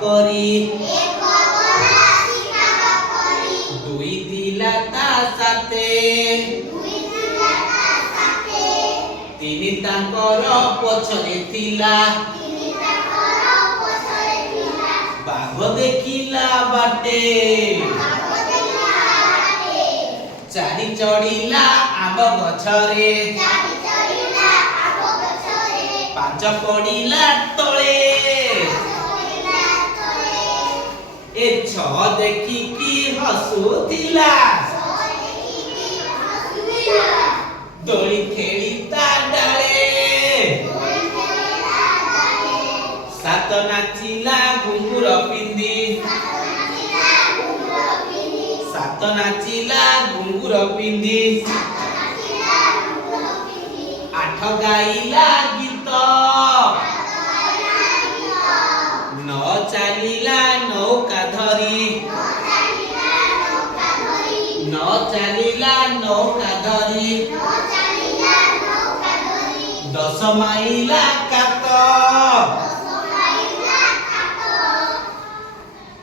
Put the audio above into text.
କରି ଦୁଇ ଥିଲା ତା ସାଥେ ତିନି ତାଙ୍କର ପଛରେ ଥିଲା ବାଘ ଦେଖିଲା ବାଟେ ଚାରି ଚଢିଲା ଆମ୍ବ ଗଛରେ ପାଞ୍ଚ ପଡ଼ିଲା ତଳେ ଏ ଛଅ ଦେଖିକି ହସୁଥିଲା ଦୋଳି ଖେଳି ତା ଡାଳେ ସାତ ନାଚିଲା ଘୁଙ୍ଗୁର ପିନ୍ଧି ସାତ ନାଚିଲା ଘୁଙ୍ଗୁର ପିନ୍ଧି ଆଠ ଗାଇଲା ଗୀତ ନ ଚାଲିଲା ନୌକା ଧରି ନ ଚାଲିଲା ନୌକା ଧରି 10 ମାଇଲା